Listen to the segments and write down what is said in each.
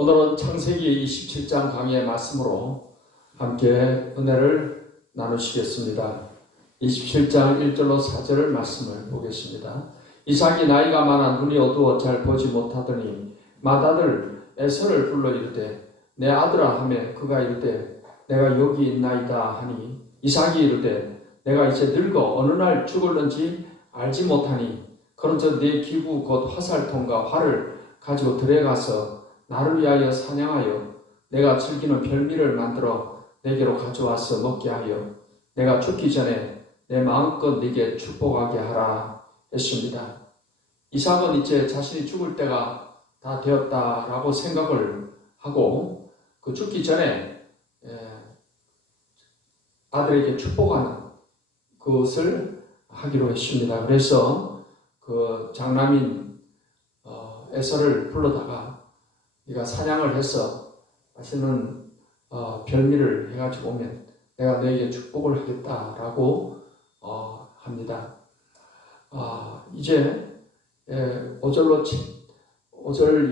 오늘은 창세기 27장 강의의 말씀으로 함께 은혜를 나누시겠습니다. 27장 1절로 4절을 말씀을 보겠습니다. 이삭이 나이가 많아 눈이 어두워 잘 보지 못하더니 맏아들 에서를 불러 이르되 내 아들아 하매 그가 이르되 내가 여기 있나이다 하니 이삭이 이르되 내가 이제 늙어 어느 날 죽을는지 알지 못하니 그런즉 내 기구 곧 화살통과 활을 가지고 들에 가서 나를 위하여 사냥하여 내가 즐기는 별미를 만들어 내게로 가져와서 먹게 하여 내가 죽기 전에 내 마음껏 네게 축복하게 하라 했습니다. 이삭은 이제 자신이 죽을 때가 다 되었다라고 생각을 하고 그 죽기 전에 아들에게 축복하는 그것을 하기로 했습니다. 그래서 그 장남인 에서를 불러다가 네가 사냥을 해서 맛있는 별미를 해가지고 오면 내가 너에게 축복을 하겠다라고 합니다. 이제 5절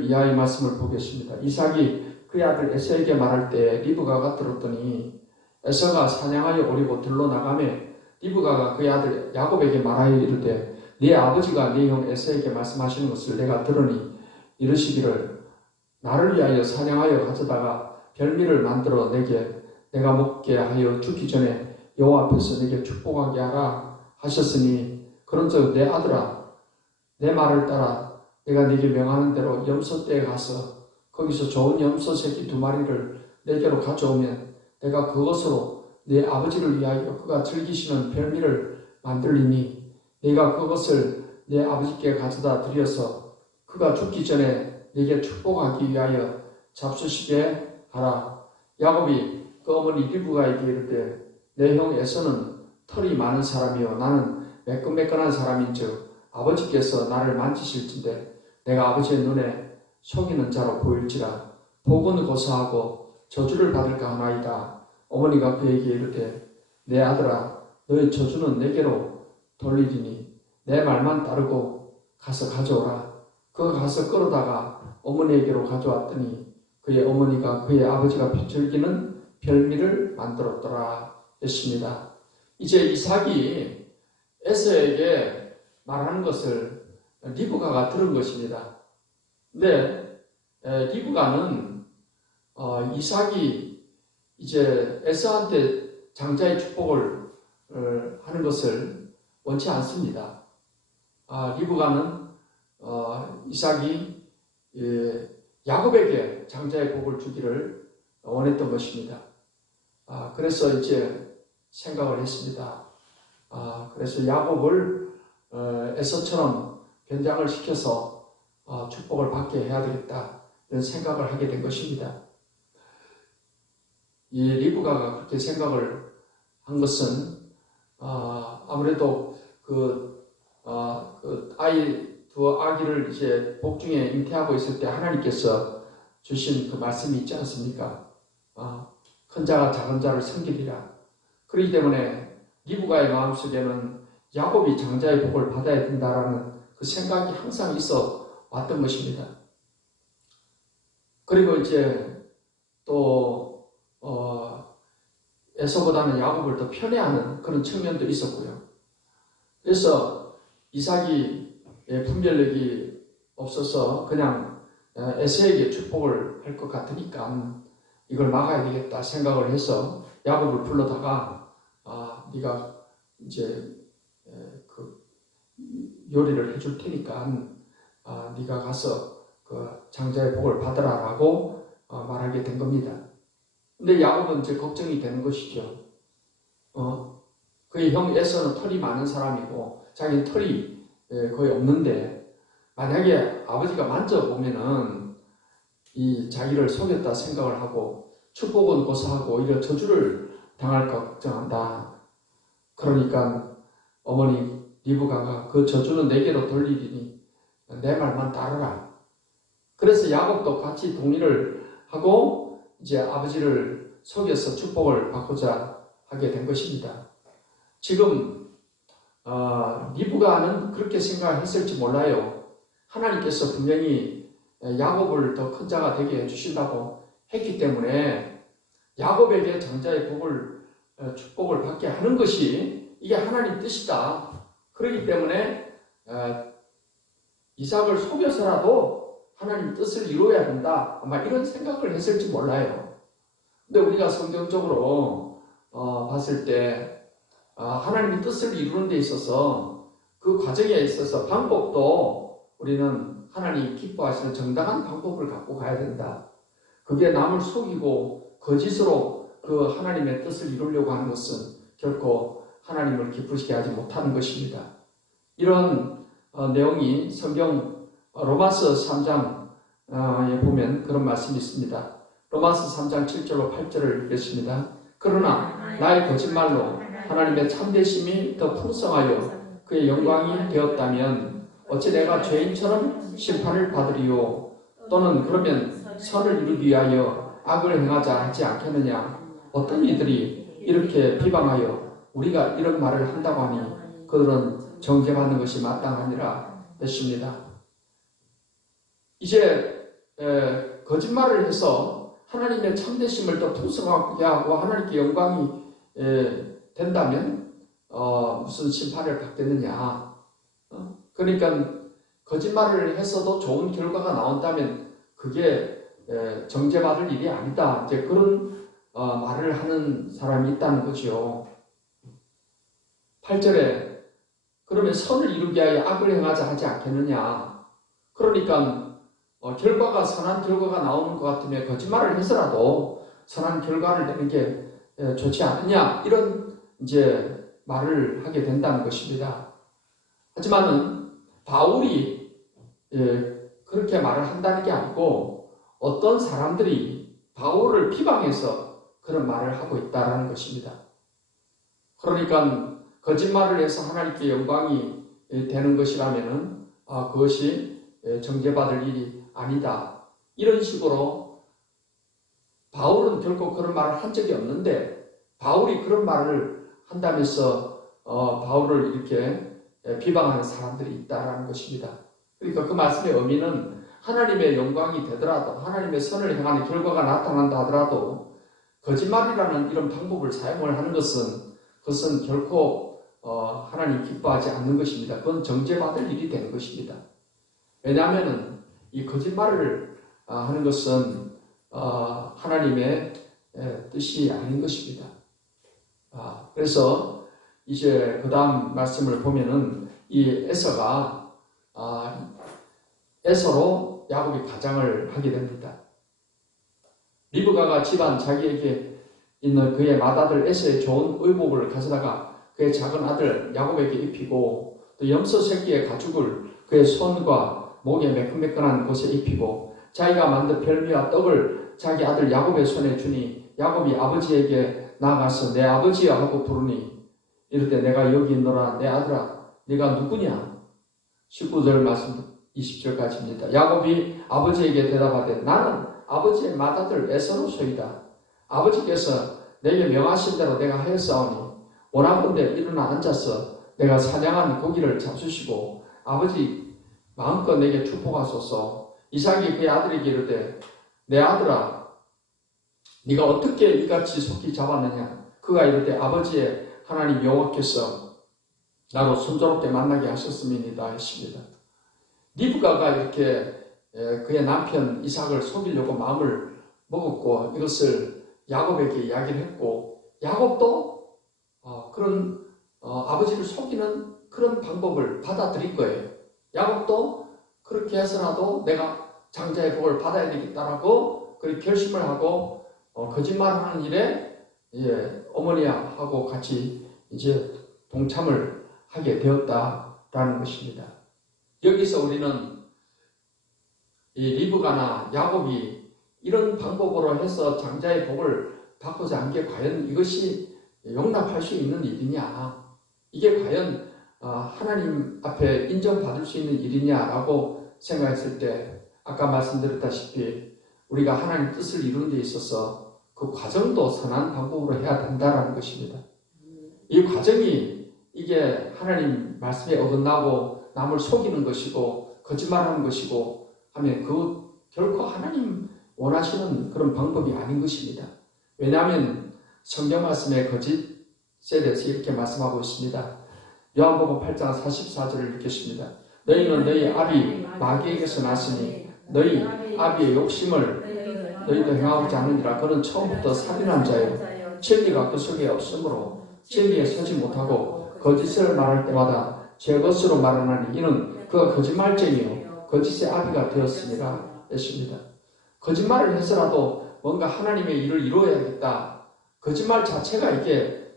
이하의 말씀을 보겠습니다. 이삭이 그의 아들 에서에게 말할 때 리브가가 들었더니 에서가 사냥하여 오리고 들러 나가매 리브가가 그의 아들 야곱에게 말하여 이르되 네 아버지가 네 형 에서에게 말씀하시는 것을 내가 들으니 이르시기를 나를 위하여 사냥하여 가져다가 별미를 만들어 내가 먹게 하여 죽기 전에 여호와 앞에서 내게 축복하게 하라 하셨으니 그런즉 내 아들아 내 말을 따라 내가 네게 명하는 대로 염소떼에 가서 거기서 좋은 염소 새끼 2마리를 내게로 가져오면 내가 그것으로 네 아버지를 위하여 그가 즐기시는 별미를 만들리니 네가 그것을 내 아버지께 가져다 드려서 그가 죽기 전에 네게 축복하기 위하여 잡수시게 하라. 야곱이 그 어머니 리브가에게 이르되 내 형 에서는 털이 많은 사람이요 나는 매끈매끈한 사람인즉 아버지께서 나를 만지실진데 내가 아버지의 눈에 속이는 자로 보일지라 복은 고사하고 저주를 받을까 하나이다. 어머니가 그에게 이르되 내 아들아 너의 저주는 내게로 돌리리니 내 말만 따르고 가서 가져오라. 그가 가서 끌어다가 어머니에게로 가져왔더니 그의 어머니가 그의 아버지가 즐기는 별미를 만들었더라 했습니다. 이제 이삭이 에서에게 말하는 것을 리브가가 들은 것입니다. 근데 리브가는 이삭이 이제 에서한테 장자의 축복을 하는 것을 원치 않습니다. 리브가는 이삭이 야곱에게 장자의 복을 주기를 원했던 것입니다. 그래서 이제 생각을 했습니다. 그래서 야곱을 에서처럼 변장을 시켜서 축복을 받게 해야 되겠다 이런 생각을 하게 된 것입니다. 이 리브가가 그렇게 생각을 한 것은 아무래도 그 두 아기를 이제 복중에 잉태하고 있을 때 하나님께서 주신 그 말씀이 있지 않습니까? 큰 자가 작은 자를 섬기리라. 그렇기 때문에 리브가의 마음속에는 야곱이 장자의 복을 받아야 된다라는 그 생각이 항상 있어 왔던 것입니다. 그리고 이제 또 에서보다는 야곱을 더 편애하는 그런 측면도 있었고요. 그래서 이삭이 분별력이 없어서 그냥 에서에게 축복을 할 것 같으니까 이걸 막아야 되겠다 생각을 해서 야곱을 불러다가 네가 이제 그 요리를 해줄 테니까 네가 가서 그 장자의 복을 받으라라고 말하게 된 겁니다. 근데 야곱은 이제 걱정이 되는 것이죠. 그의 형 에서는 털이 많은 사람이고 자기는 털이 거의 없는데 만약에 아버지가 만져보면은 이 자기를 속였다 생각을 하고 축복은 고사하고 오히려 저주를 당할까 걱정한다. 그러니까 어머니 리브가가 그 저주는 내게로 돌리리니 내 말만 따르라. 그래서 야곱도 같이 동의를 하고 이제 아버지를 속여서 축복을 받고자 하게 된 것입니다. 지금 리브가는 그렇게 생각했을지 몰라요. 하나님께서 분명히 야곱을 더 큰 자가 되게 해주신다고 했기 때문에 야곱에게 장자의 축복을 받게 하는 것이 이게 하나님 뜻이다. 그렇기 때문에 이삭을 속여서라도 하나님 뜻을 이루어야 된다. 아마 이런 생각을 했을지 몰라요. 근데 우리가 성경적으로 봤을 때 하나님의 뜻을 이루는 데 있어서 그 과정에 있어서 방법도 우리는 하나님이 기뻐하시는 정당한 방법을 갖고 가야 된다. 그게 남을 속이고 거짓으로 그 하나님의 뜻을 이루려고 하는 것은 결코 하나님을 기쁘시게 하지 못하는 것입니다. 이런 내용이 성경 로마서 3장에 보면 그런 말씀이 있습니다. 로마서 3장 7절로 8절을 읽겠습니다. 그러나 나의 거짓말로 하나님의 참되심이 더 풍성하여 그의 영광이 되었다면 어찌 내가 죄인처럼 심판을 받으리요? 또는 그러면 선을 이루기 위하여 악을 행하자 하지 않겠느냐? 어떤 이들이 이렇게 비방하여 우리가 이런 말을 한다고 하니 그들은 정죄받는 것이 마땅하니라 했습니다. 이제 거짓말을 해서 하나님의 참되심을 더 풍성하게 하고 하나님께 영광이 된다면 무슨 심판을 받겠느냐? 그러니까 거짓말을 해서도 좋은 결과가 나온다면 그게 정죄받을 일이 아니다. 이제 그런 말을 하는 사람이 있다는 거죠. 8절에 그러면 선을 이루기 위하여 악을 행하자 하지 않겠느냐. 그러니까 결과가 선한 결과가 나오는 것 같으면 거짓말을 해서라도 선한 결과를 내는 게 좋지 않느냐. 이런 이제 말을 하게 된다는 것입니다. 하지만은 바울이 그렇게 말을 한다는 게 아니고 어떤 사람들이 바울을 비방해서 그런 말을 하고 있다는 것입니다. 그러니까 거짓말을 해서 하나님께 영광이 되는 것이라면은 그것이 정죄받을 일이 아니다. 이런 식으로 바울은 결코 그런 말을 한 적이 없는데 바울이 그런 말을 한다면서 바울을 이렇게 비방하는 사람들이 있다라는 것입니다. 그러니까 그 말씀의 의미는 하나님의 영광이 되더라도 하나님의 선을 행하는 결과가 나타난다 하더라도 거짓말이라는 이런 방법을 사용을 하는 그것은 결코 하나님 기뻐하지 않는 것입니다. 그건 정죄받을 일이 되는 것입니다. 왜냐하면 이 거짓말을 하는 것은 하나님의 뜻이 아닌 것입니다. 그래서 이제 그 다음 말씀을 보면은 이 에서가 에서로 야곱이 가장을 하게 됩니다. 리브가가 집안 자기에게 있는 그의 맏아들 에서의 좋은 의복을 가져다가 그의 작은 아들 야곱에게 입히고 또 염소 새끼의 가죽을 그의 손과 목에 매끈매끈한 곳에 입히고 자기가 만든 별미와 떡을 자기 아들 야곱의 손에 주니 야곱이 아버지에게 나아가서 내 아버지야 하고 부르니 이럴 내가 여기 있노라 내 아들아 네가 누구냐? 19절 말씀 20절까지입니다. 야곱이 아버지에게 대답하되 나는 아버지의 맏아들 에서로소이다. 아버지께서 내게 명하신 대로 내가 하였사오니 원하건대 일어나 앉아서 내가 사냥한 고기를 잡수시고 아버지 마음껏 내게 축복하소서. 이삭이 그의 아들에게 이르되 내 아들아 네가 어떻게 이같이 속히 잡았느냐? 그가 이르되 아버지의 하나님 여호와께서 나로 순조롭게 만나게 하셨음이니이다 했습니다. 리브가가 이렇게 그의 남편 이삭을 속이려고 마음을 먹었고 이것을 야곱에게 이야기를 했고 야곱도 그런 아버지를 속이는 그런 방법을 받아들인 거예요. 야곱도 그렇게 해서라도 내가 장자의 복을 받아야 되겠다라고 그렇게 결심을 하고 거짓말하는 일에 어머니하고 같이 이제 동참을 하게 되었다라는 것입니다. 여기서 우리는 이 리브가나 야곱이 이런 방법으로 해서 장자의 복을 받고자 한 게 과연 이것이 용납할 수 있는 일이냐, 이게 과연 하나님 앞에 인정받을 수 있는 일이냐라고 생각했을 때 아까 말씀드렸다시피 우리가 하나님 뜻을 이루는 데 있어서 그 과정도 선한 방법으로 해야 된다는 것입니다. 이 과정이 이게 하나님 말씀에 어긋나고 남을 속이는 것이고 거짓말하는 것이고 하면 그 결코 하나님 원하시는 그런 방법이 아닌 것입니다. 왜냐하면 성경 말씀에 거짓에 대해서 이렇게 말씀하고 있습니다. 요한복음 8장 44절을 읽겠습니다. 너희는 너희 아비 마귀에게서 났으니 너희 아비의 욕심을 너희도 행하고자 하느니라. 그는 처음부터 살인한 자요 진리가 그 속에 없으므로 진리에 서지 못하고 거짓을 말할 때마다 제 것으로 말하나니 이는 그가 거짓말쟁이요 거짓의 아비가 되었으니라 했습니다. 거짓말을 해서라도 뭔가 하나님의 일을 이루어야겠다. 거짓말 자체가 이게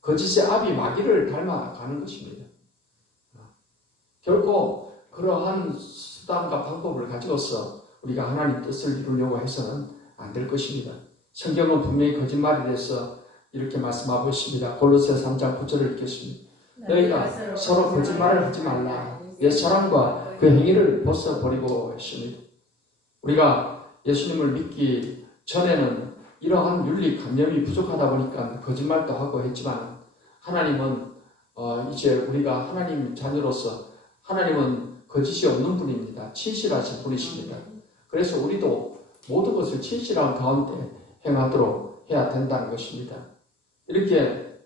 거짓의 아비 마귀를 닮아가는 것입니다. 결코 그러한 수단과 방법을 가지고서 우리가 하나님 뜻을 이루려고 해서는 안 될 것입니다. 성경은 분명히 거짓말에 대해서 이렇게 말씀하고 있습니다. 골로새 3장 9절을 읽겠습니다. 너희가 서로 거짓말을 하지 말라. 옛사람과 그 행위를 벗어버리고 했습니다. 우리가 예수님을 믿기 전에는 이러한 윤리관념이 부족하다 보니까 거짓말도 하고 했지만 하나님은 이제 우리가 하나님 자녀로서 하나님은 거짓이 없는 분입니다. 진실하신 분이십니다. 그래서 우리도 모든 것을 진실한 가운데 행하도록 해야 된다는 것입니다. 이렇게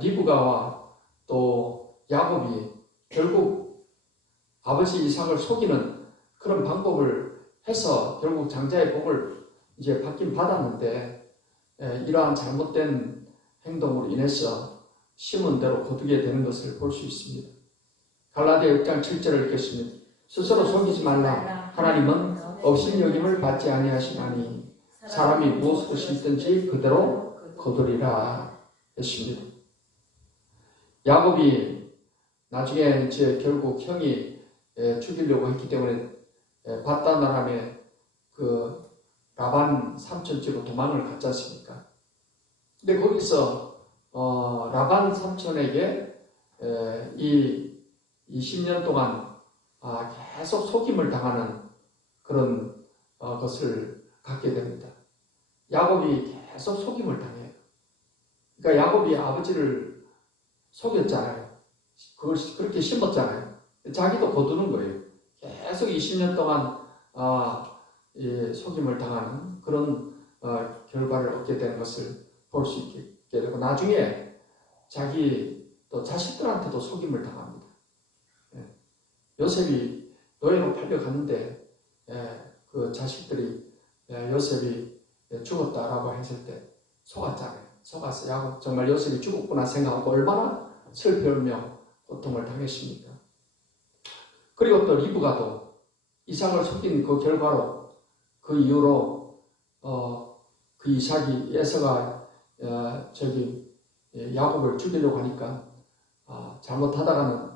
리브가와 또 야곱이 결국 아버지 이삭을 속이는 그런 방법을 해서 결국 장자의 복을 이제 받긴 받았는데 이러한 잘못된 행동으로 인해서 심은 대로 거두게 되는 것을 볼 수 있습니다. 갈라디아 6장 7절을 읽겠습니다. 스스로 속이지 말라. 하나님은 업신여김을 받지 아니하시나니 사람이 무엇으로 심든지 그대로 거두리라 했습니다. 야곱이 나중에 이제 결국 형이 죽이려고 했기 때문에 바단 아람에 그 라반 삼촌 집으로 도망을 갔지 않습니까? 근데 거기서 라반 삼촌에게 이 20년 동안 계속 속임을 당하는 그런 것을 갖게 됩니다. 야곱이 계속 속임을 당해요. 그러니까 야곱이 아버지를 속였잖아요. 그걸 그렇게 심었잖아요. 자기도 거두는 거예요. 계속 20년 동안 속임을 당하는 그런 결과를 얻게 되는 것을 볼 수 있게 되고 나중에 자기 또 자식들한테도 속임을 당합니다. 요셉이 노예로 팔려갔는데 그 자식들이 요셉이 죽었다라고 했을 때 속았잖아요. 속았어. 야곱 정말 요셉이 죽었구나 생각하고 얼마나 슬퍼하며 고통을 당했습니까? 그리고 또 리브가도 이삭을 속인 그 결과로 그 이후로 그 이삭이 에서가 야곱을 죽이려고 하니까 잘못하다가는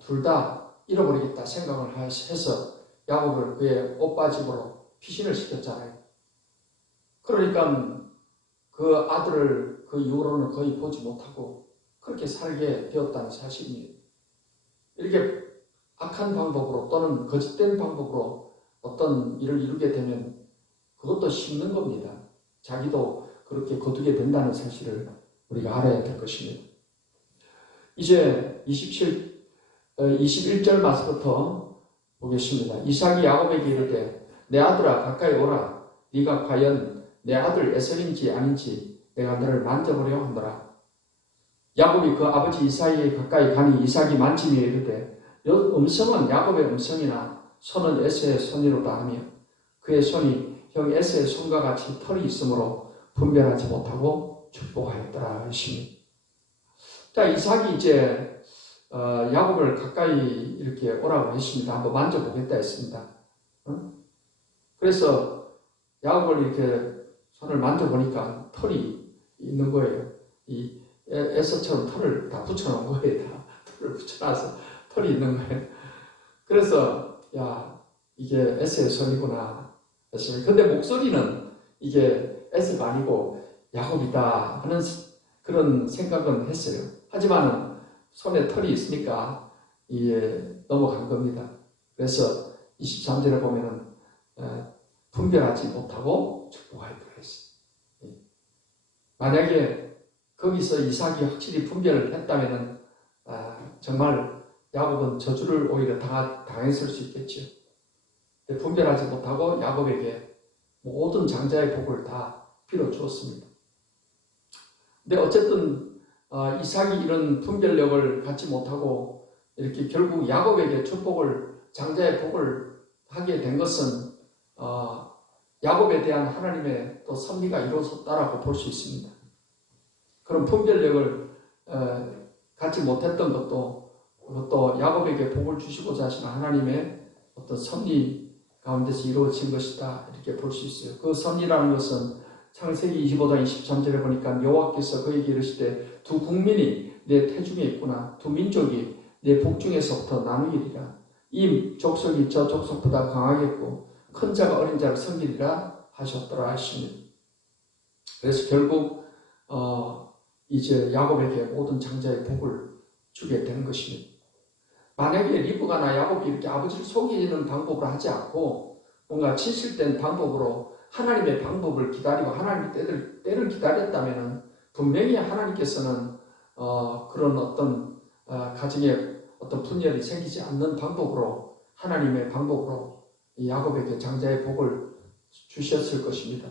둘 다 잃어버리겠다 생각을 해서 야곱을 그의 오빠 집으로 피신을 시켰잖아요. 그러니까 그 아들을 그 이후로는 거의 보지 못하고 그렇게 살게 되었다는 사실입니다. 이렇게 악한 방법으로 또는 거짓된 방법으로 어떤 일을 이루게 되면 그것도 심는 겁니다. 자기도 그렇게 거두게 된다는 사실을 우리가 알아야 될 것입니다. 이제 21절 말씀부터 보겠습니다. 이삭이 야곱에게 이르되 내 아들아 가까이 오라. 네가 과연 내 아들 에서인지 아닌지 내가 너를 만져보려 하노라. 야곱이 그 아버지 이삭에게 가까이 가니 이삭이 만지며 이르되 음성은 야곱의 음성이나 손은 에서의 손이로다 하며 그의 손이 형 에서의 손과 같이 털이 있으므로 분별하지 못하고 축복하였더라 하시니. 자, 이삭이 이제 야곱을 가까이 이렇게 오라고 했습니다. 한번 만져보겠다 했습니다. 그래서 야곱을 이렇게 손을 만져보니까 털이 있는 거예요. 이 에서처럼 털을 다 붙여놓은 거예요. 다 털을 붙여놔서 털이 있는 거예요. 그래서 야 이게 에서의 손이구나 했습니다. 근데 목소리는 이게 에서가 아니고 야곱이다 하는 그런 생각은 했어요. 하지만 손에 털이 있으니까 이게 넘어간 겁니다. 그래서 23절에 보면은 분별하지 못하고 축복하였더라 했어요. 만약에 거기서 이삭이 확실히 분별을 했다면은 정말 야곱은 저주를 오히려 당했을 수 있겠죠. 분별하지 못하고 야곱에게 모든 장자의 복을 다 빌어주었습니다. 근데 어쨌든 이삭이 이런 분별력을 갖지 못하고 이렇게 결국 야곱에게 축복을, 장자의 복을 하게 된 것은 야곱에 대한 하나님의 또 섭리가 이루어졌다라고 볼 수 있습니다. 그런 분별력을 갖지 못했던 그것도 야곱에게 복을 주시고자 하시는 하나님의 어떤 섭리 가운데서 이루어진 것이다, 이렇게 볼 수 있어요. 그 섭리라는 것은 창세기 25장 23절에 보니까 여호와께서 그에게 이르시되 두 국민이 내 태중에 있구나, 두 민족이 내 복중에서부터 나누기리라. 이 족속이 저 족속보다 강하겠고 큰 자가 어린 자를 섬기리라 하셨더라 하시니, 그래서 결국 이제 야곱에게 모든 장자의 복을 주게 된 것입니다. 만약에 리브가나 야곱이 이렇게 아버지를 속이는 방법으로 하지 않고 뭔가 진실된 방법으로 하나님의 방법을 기다리고 하나님의 때를 기다렸다면 분명히 하나님께서는 그런 어떤 가정에 어떤 분열이 생기지 않는 방법으로, 하나님의 방법으로 야곱에게 장자의 복을 주셨을 것입니다.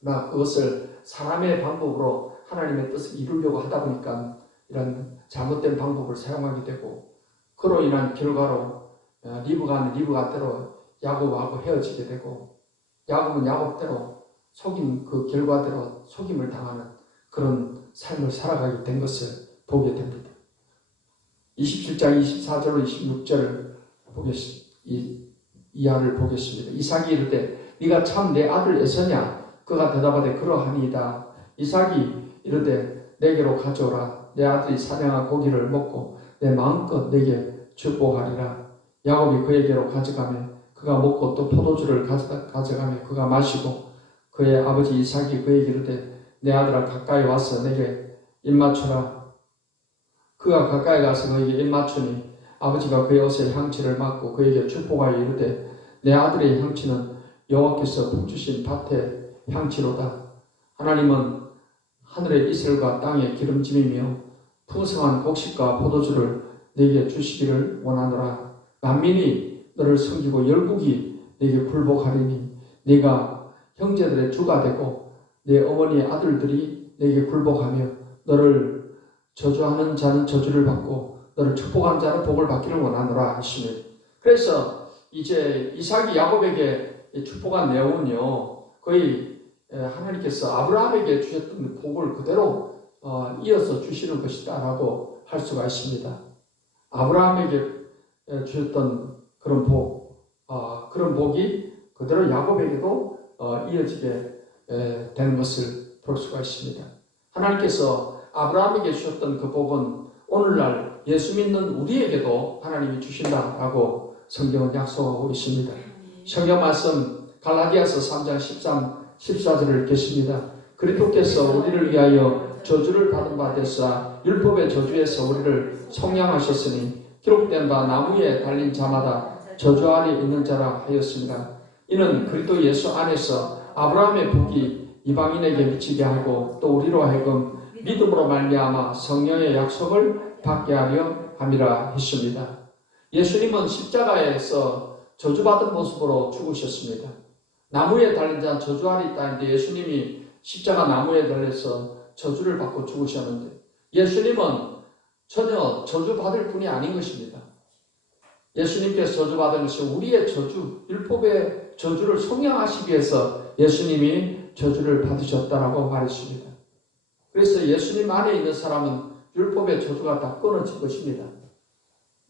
그러나 그것을 사람의 방법으로 하나님의 뜻을 이루려고 하다 보니까 이런 잘못된 방법을 사용하게 되고, 그로 인한 결과로 리브가는 리브가대로 야곱하고 헤어지게 되고, 야곱은 야곱대로 속임, 그 결과대로 속임을 당하는 그런 삶을 살아가게 된 것을 보게 됩니다. 27장 24절로 26절을 이하를 보겠습니다. 이삭이 이르되 네가 참 내 아들 에서냐? 그가 대답하되 그러하니이다. 이삭이 이르되 내게로 가져오라. 내 아들이 사냥한 고기를 먹고 내 마음껏 내게 축복하리라. 야곱이 그에게로 가져가며 그가 먹고 또 포도주를 가져가며 그가 마시고, 그의 아버지 이삭이 그에게 이르되 내 아들아 가까이 와서 내게 입맞추라. 그가 가까이 가서 그에게 입맞추니 아버지가 그의 옷에 향취를 맡고 그에게 축복하여 이르되 내 아들의 향취는 여호와께서 복주신 밭의 향취로다. 하나님은 하늘의 이슬과 땅의 기름짐이며 풍성한 곡식과 포도주를 내게 주시기를 원하노라. 만민이 너를 섬기고 열국이 내게 굴복하리니 네가 형제들의 주가 되고 내 어머니의 아들들이 내게 굴복하며 너를 저주하는 자는 저주를 받고 너를 축복하는 자는 복을 받기를 원하노라 하시며, 그래서 이제 이삭이 야곱에게 축복한 내용은요, 거의 하나님께서 아브라함에게 주셨던 복을 그대로 이어서 주시는 것이다 라고 할 수가 있습니다. 아브라함에게 주셨던 그런 그런 복이 그대로 야곱에게도 이어지게 되는 것을 볼 수가 있습니다. 하나님께서 아브라함에게 주셨던 그 복은 오늘날 예수 믿는 우리에게도 하나님이 주신다라고 성경은 약속하고 있습니다. 성경 말씀 갈라디아서 3장 14절을 읽겠습니다. 그리스도께서 우리를 위하여 저주를 받은 바 되사 율법의 저주에서 우리를 속량하셨으니 기록된 바 나무에 달린 자마다 저주 아래 있는 자라 하였습니다. 이는 그리스도 예수 안에서 아브라함의 복이 이방인에게 미치게 하고 또 우리로 하여금 믿음으로 말미암아 성령의 약속을 받게 하려 함이라 했습니다. 예수님은 십자가에서 저주받은 모습으로 죽으셨습니다. 나무에 달린 자는 저주 아래 있다는데 예수님이 십자가 나무에 달려서 저주를 받고 죽으셨는데, 예수님은 전혀 저주받을 분이 아닌 것입니다. 예수님께서 저주받은 것이 우리의 저주, 율법의 저주를 속량하시기 위해서 예수님이 저주를 받으셨다라고 말했습니다. 그래서 예수님 안에 있는 사람은 율법의 저주가 다 끊어진 것입니다.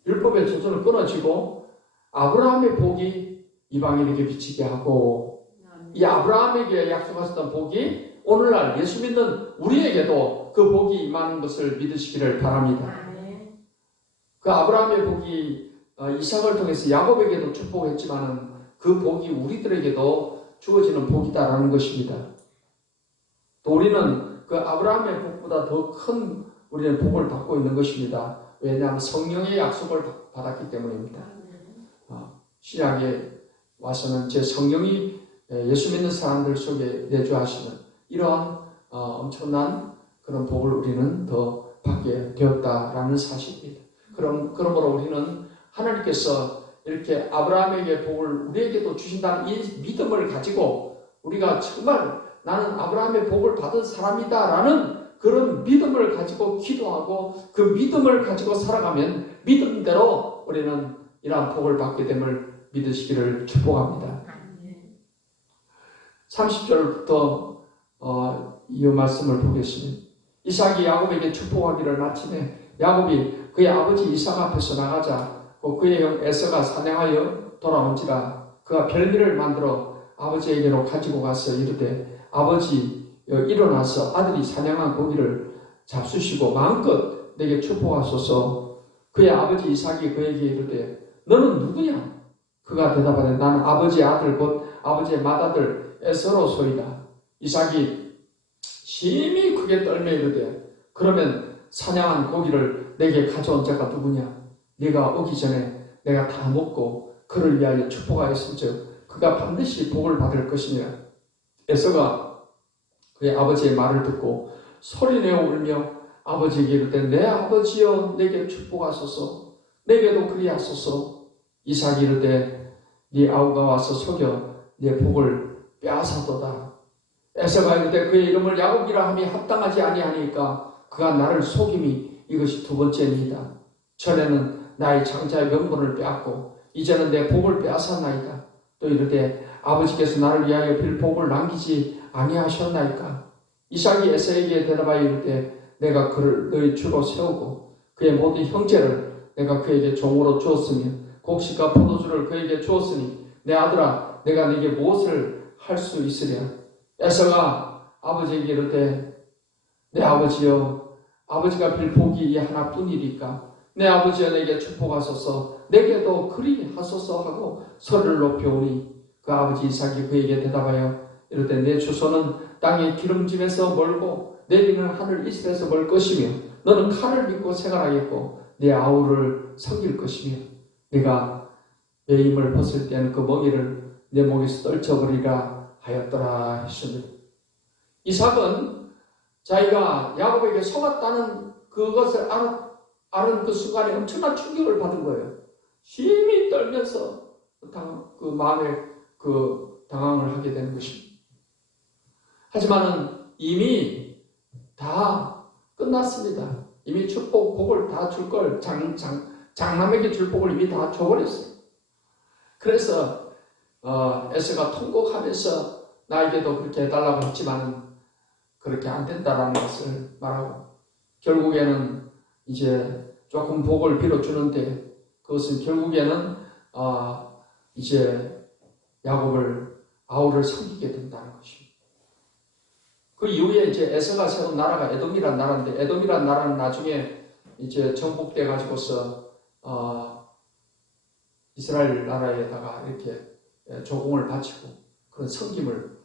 율법의 저주는 끊어지고 아브라함의 복이 이방인에게 비치게 하고, 이 아브라함에게 약속하셨던 복이 오늘날 예수 믿는 우리에게도 그 복이 임하는 것을 믿으시기를 바랍니다. 그 아브라함의 복이 이삭을 통해서 야곱에게도 축복했지만은 그 복이 우리들에게도 주어지는 복이다라는 것입니다. 또 우리는 그 아브라함의 복보다 더 큰 우리는 복을 받고 있는 것입니다. 왜냐하면 성령의 약속을 받았기 때문입니다. 신약에 와서는 제 성령이 예수 믿는 사람들 속에 내주하시는 이러한 엄청난 그런 복을 우리는 더 받게 되었다라는 사실입니다. 그러므로 우리는 하나님께서 이렇게 아브라함에게 복을 우리에게도 주신다는 이 믿음을 가지고 우리가 정말 나는 아브라함의 복을 받은 사람이다라는 그런 믿음을 가지고 기도하고 그 믿음을 가지고 살아가면 믿음대로 우리는 이러한 복을 받게 됨을 믿으시기를 축복합니다. 30절부터 이 말씀을 보겠습니다. 이삭이 야곱에게 축복하기를 마침에 야곱이 그의 아버지 이삭 앞에서 나가자 그의 형 에서가 사냥하여 돌아온지라 그가 별미를 만들어 아버지에게로 가지고 가서 이르되 아버지 일어나서 아들이 사냥한 고기를 잡수시고 마음껏 내게 축복하소서. 그의 아버지 이삭이 그에게 이르되 너는 누구냐? 그가 대답하되 나는 아버지의 아들 곧 아버지의 맏아들 에서로소이다. 이삭이 심히 크게 떨며 이르되 그러면 사냥한 고기를 내게 가져온 자가 누구냐? 네가 오기 전에 내가 다 먹고 그를 위하여 축복하였은즉 그가 반드시 복을 받을 것이니라. 에서가 그의 아버지의 말을 듣고 소리내어 울며 아버지에게 이르되 내 아버지여 내게 축복하소서. 내게도 그리하소서. 이삭이 이르되 네 아우가 와서 속여 네 복을 빼앗았도다. 에서가 이르되 그의 이름을 야곱이라 함이 합당하지 아니하니까 그가 나를 속임이 이것이 두 번째니이다. 전에는 나의 장자의 명분을 빼앗고 이제는 내 복을 빼앗았나이다. 또 이르되 아버지께서 나를 위하여 빌 복을 남기지 아니하셨나이까. 이삭이 에서에게 대답하여 이르되 내가 그를 너희 주로 세우고 그의 모든 형제를 내가 그에게 종으로 주었으며 곡식과 포도주를 그에게 주었으니 내 아들아 내가 네게 무엇을 할 수 있으랴. 에서가 아버지에게 이르되 내 아버지여 아버지가 빌 복이 이 하나뿐이니까 내 아버지여 내게 축복하소서. 내게도 그리하소서 하고 소리를 높여오니 그 아버지 이삭이 그에게 대답하여 이르되 내 주소는 땅의 기름짐에서 멀고 내리는 하늘 이슬에서 멀 것이며 너는 칼을 믿고 생활하겠고 내 아우를 섬길 것이며 내가 매임을 벗을 때는 그 멍에를 내 목에서 떨쳐버리라 하였더라 했습니다. 이삭은 자기가 야곱에게 속았다는 그것을 아는 그 순간에 엄청난 충격을 받은 거예요. 심히 떨면서 그 마음에 그 당황을 하게 되는 것입니다. 하지만은 이미 다 끝났습니다. 이미 축복, 복을 다 줄 걸, 장남에게 줄 복을 이미 다 줘버렸어요. 그래서 에서가 통곡하면서 나에게도 그렇게 해달라고 했지만은 그렇게 안 된다라는 것을 말하고 결국에는 이제 조금 복을 빌어주는데 그것은 결국에는 이제 아우를 섬기게 된다는 것입니다. 그 이후에 이제 에서가 세운 나라가 에돔이란 나라인데 에돔이란 나라는 나중에 이제 정복돼 가지고서 이스라엘 나라에다가 이렇게 조공을 바치고 그런 섬김을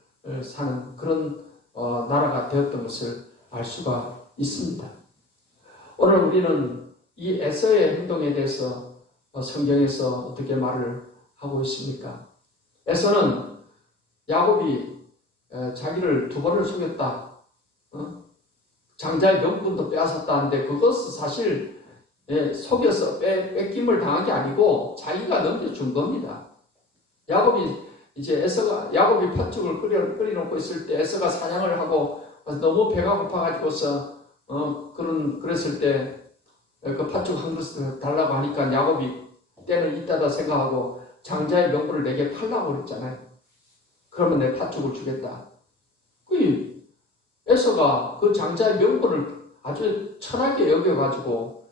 사는 그런 나라가 되었던 것을 알 수가 있습니다. 오늘 우리는 이 에서의 행동에 대해서 성경에서 어떻게 말을 하고 있습니까? 에서는 야곱이 자기를 두 번을 속였다. 장자의 명분도 빼앗았다는데 그것은 사실 속여서 뺏김을 당한 게 아니고 자기가 넘겨준 겁니다. 야곱이 팥죽을 끓여놓고 있을 때 에서가 사냥을 하고 너무 배가 고파가지고서 그랬을 때 그 팥죽 한 그릇 달라고 하니까 야곱이 때는 있다다 생각하고 장자의 명분을 내게 팔라고 그랬잖아요. 그러면 내 팥죽을 주겠다. 에서가 그 장자의 명분을 아주 천하게 여겨가지고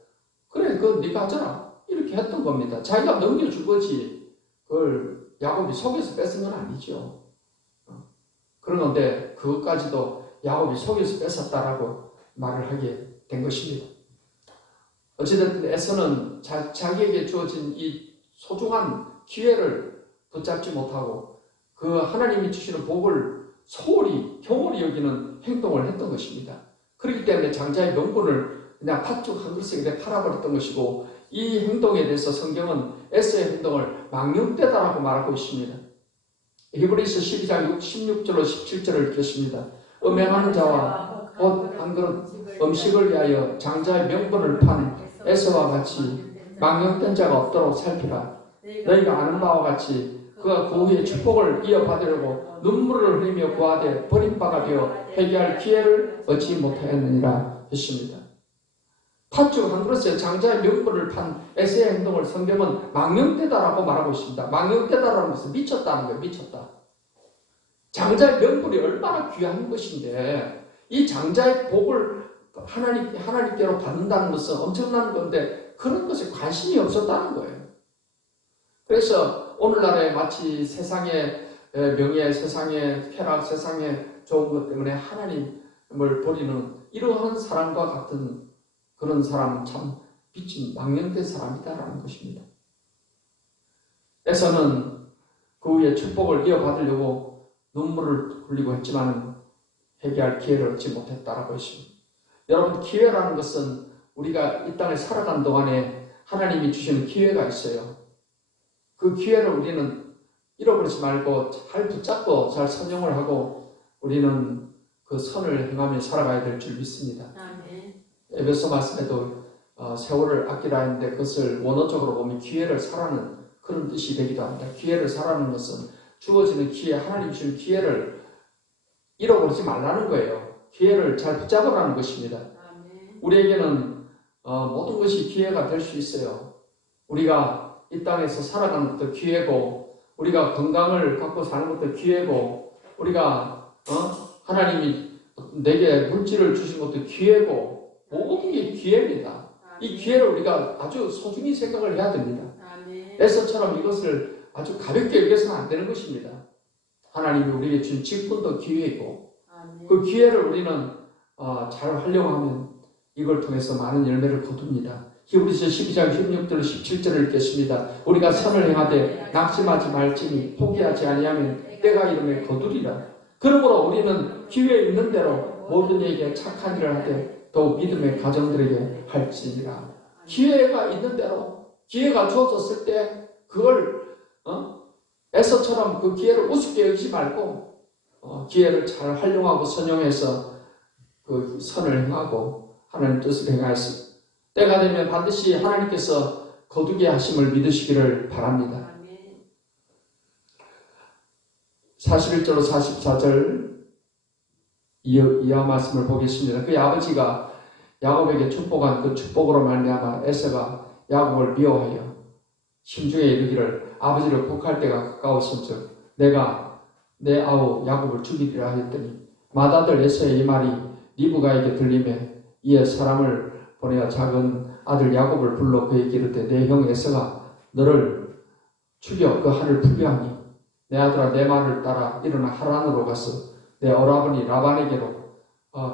그래 그거 네가 하잖아 이렇게 했던 겁니다. 자기가 넘겨준 거지 그걸 야곱이 속여서 뺏은 건 아니죠. 그러는데 그것까지도 야곱이 속여서 뺏었다라고 말을 하게 된 것입니다. 어찌됐든 에서는 자기에게 주어진 이 소중한 기회를 붙잡지 못하고 그 하나님이 주시는 복을 소홀히 경홀히 여기는 행동을 했던 것입니다. 그렇기 때문에 장자의 명분을 그냥 팥죽 한 그릇에 그냥 팔아버렸던 것이고 이 행동에 대해서 성경은 에서의 행동을 망령되다라고 말하고 있습니다. 히브리서 12장 16절로 17절을 읽겠습니다. 음행하는 자와 곧 한 그릇 음식을 위하여 장자의 명분을 파는 에서와 같이 망령된 자가 없도록 살피라. 너희가 아는 바와 같이 그가 그 후에 축복을 이어받으려고 눈물을 흘리며 구하되 버림바가 되어 회개할 기회를 얻지 못하였느니라 했습니다. 팥죽 한 그릇에 장자의 명분을 판 에세의 행동을 성경은 망령되다라고 말하고 있습니다. 망령되다라는 것은 미쳤다는 거예요. 미쳤다. 장자의 명분이 얼마나 귀한 것인데 이 장자의 복을 하나님께로 받는다는 것은 엄청난 건데 그런 것에 관심이 없었다는 거예요. 그래서 오늘날에 마치 세상의 명예, 세상의 쾌락, 세상의 좋은 것 때문에 하나님을 버리는 이러한 사람과 같은 그런 사람은 참 미친 망령된 사람이다라는 것입니다. 에서는 그 후에 축복을 이어받으려고 눈물을 흘리고 했지만 회개할 기회를 얻지 못했다라고 했습니다. 여러분, 기회라는 것은 우리가 이 땅에 살아간 동안에 하나님이 주시는 기회가 있어요. 그 기회를 우리는 잃어버리지 말고 잘 붙잡고 잘 선용을 하고 우리는 그 선을 행하며 살아가야 될 줄 믿습니다. 에베소 말씀에도 세월을 아끼라 했는데 그것을 원어적으로 보면 기회를 사라는 그런 뜻이 되기도 합니다. 기회를 사라는 것은 주어지는 기회, 하나님 주신 기회를 잃어버리지 말라는 거예요. 기회를 잘 붙잡으라는 것입니다. 우리에게는 모든 것이 기회가 될 수 있어요. 우리가 이 땅에서 살아가는 것도 기회고 우리가 건강을 갖고 사는 것도 기회고 우리가 하나님이 내게 물질을 주신 것도 기회고 모든 게 기회입니다. 이 기회를 우리가 아주 소중히 생각을 해야 됩니다. 에서처럼 이것을 아주 가볍게 여겨서는 안 되는 것입니다. 하나님이 우리에게 준 직분도 기회이고 그 기회를 우리는 잘 활용하면 이걸 통해서 많은 열매를 거둡니다. 히브리서 12장 16절 17절을 읽겠습니다. 우리가 선을 행하되 낙심하지 말지니 포기하지 아니하면 때가 이르매 거두리라. 그러므로 우리는 기회 있는 대로 모든 이에게 착한 일을 하되 더욱 믿음의 가정들에게 할지니라. 기회가 있는 대로 기회가 주어졌을 때 그걸 에서처럼 그 기회를 우습게 여기지 말고 기회를 잘 활용하고 선용해서 그 선을 행하고 하나님 뜻을 행하였습니다. 때가 되면 반드시 하나님께서 거두게 하심을 믿으시기를 바랍니다. 41절로 44절 이하 말씀을 보겠습니다. 그의 아버지가 야곱에게 축복한 그 축복으로 말미암아 에서가 야곱을 미워하여 심중에 이르기를 아버지를 복할 때가 가까웠은즉 내가 내 아우 야곱을 죽이리라 하였더니 맏아들 에서의 이 말이 리브가에게 들리매 이에 사람을 보내어 작은 아들 야곱을 불러 그에게 이르되 내 형 에서가 너를 죽여 그 한을 풀게 하니 내 아들아 내 말을 따라 일어나 하란으로 가서 내 오라버니 라반에게로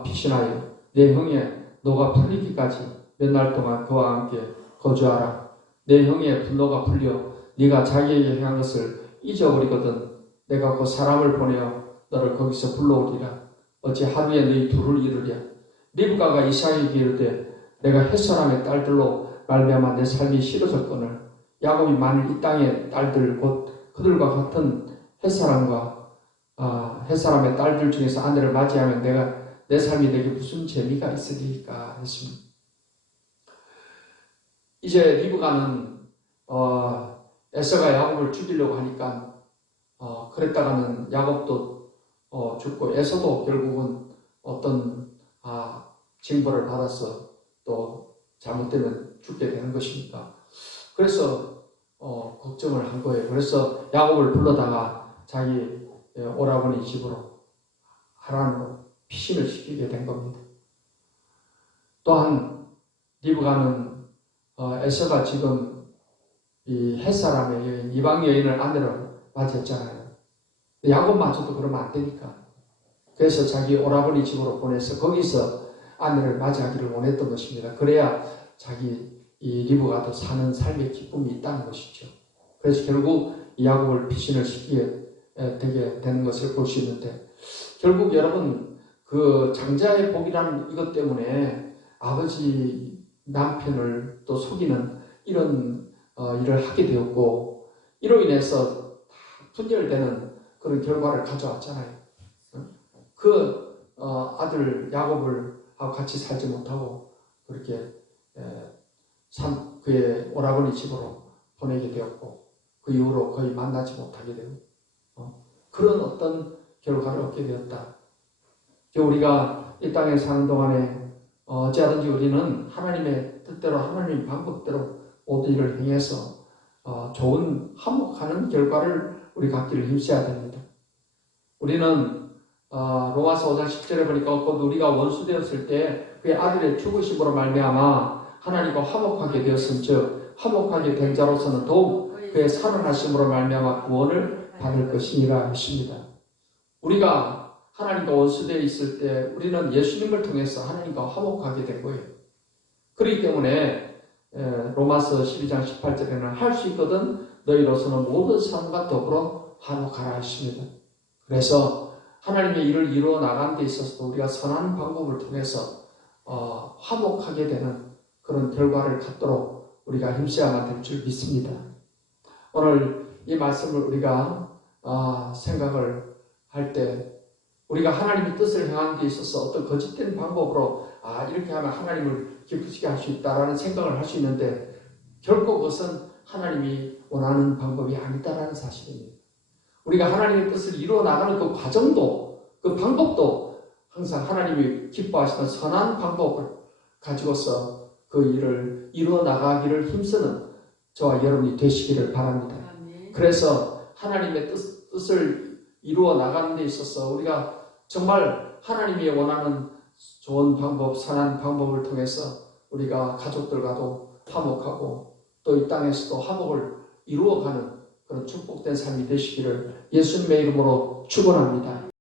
피신하여 내 형의 노가 풀리기까지 몇 날 동안 그와 함께 거주하라. 내 형의 분노가 풀려 네가 자기에게 행한 것을 잊어버리거든 내가 그 사람을 보내어 너를 거기서 불러오리라. 어찌 하루에 너희 둘을 이루랴. 리브가가 이삭에게 이르되 내가 햇사람의 딸들로 말미암아 내 삶이 싫어졌거늘 야곱이 만일 이 땅의 딸들 곧 그들과 같은 햇사람의 딸들 중에서 아내를 맞이하면 내 삶이 내게 무슨 재미가 있으리까 했습니다. 이제 리브가는 에서가 야곱을 죽이려고 하니까 그랬다가는 야곱도 죽고 에서도 결국은 어떤 징벌을 받아서 또 잘못되면 죽게 되는 것이니까 그래서 걱정을 한 거예요. 그래서 야곱을 불러다가 자기 오라버니 집으로 하란으로 피신을 시키게 된 겁니다. 또한 리브가는 에서가 지금 이 햇사람의 여인, 이방 여인을 아내로 맞이했잖아요. 야곱마저도 그러면 안 되니까. 그래서 자기 오라버니 집으로 보내서 거기서 아내를 맞이하기를 원했던 것입니다. 그래야 자기 이 리브가도 사는 삶의 기쁨이 있다는 것이죠. 그래서 결국 이 야곱을 피신을 시키게 되게 되는 것을 볼 수 있는데 결국 여러분 그 장자의 복이라는 이것 때문에 아버지 남편을 또 속이는 이런 일을 하게 되었고 이로 인해서 분열되는 그런 결과를 가져왔잖아요. 그 아들 야곱을 하고 같이 살지 못하고 그렇게 그의 오라버니 집으로 보내게 되었고 그 이후로 거의 만나지 못하게 되고 그런 어떤 결과를 얻게 되었다. 우리가 이 땅에 사는 동안에 어찌하든지 우리는 하나님의 뜻대로 하나님 방법대로 모든 일을 행해서 좋은 화목하는 결과를 우리 갖기를 힘써야 됩니다. 우리는 로마서 5장 10절에 보니까 곧 우리가 원수되었을 때 그의 아들의 죽으심으로 말미암아 하나님과 화목하게 되었음즉 화목하게 된 자로서는 더욱 그의 살아나심으로 말미암아 구원을 받을 것이니라 하십니다. 우리가 하나님과 원수되어 있을 때 우리는 예수님을 통해서 하나님과 화목하게 된 거예요. 그렇기 때문에 로마서 12장 18절에는 할 수 있거든 너희로서는 모든 사람과 더불어 화목하라 하십니다. 그래서 하나님의 일을 이루어 나가는 데 있어서도 우리가 선한 방법을 통해서 화목하게 되는 그런 결과를 갖도록 우리가 힘써야만 될 줄 믿습니다. 오늘 이 말씀을 우리가 생각을 할 때 우리가 하나님의 뜻을 행하는 데 있어서 어떤 거짓된 방법으로 이렇게 하면 하나님을 기쁘시게 할 수 있다라는 생각을 할 수 있는데 결코 그것은 하나님이 원하는 방법이 아니다라는 사실입니다. 우리가 하나님의 뜻을 이루어 나가는 그 과정도 그 방법도 항상 하나님이 기뻐하시는 선한 방법을 가지고서 그 일을 이루어 나가기를 힘쓰는 저와 여러분이 되시기를 바랍니다. 그래서 하나님의 뜻을 이루어 나가는 데 있어서 우리가 정말 하나님이 원하는 좋은 방법, 선한 방법을 통해서 우리가 가족들과도 화목하고 또 이 땅에서도 화목을 이루어가는 그런 축복된 삶이 되시기를 예수님의 이름으로 축원합니다.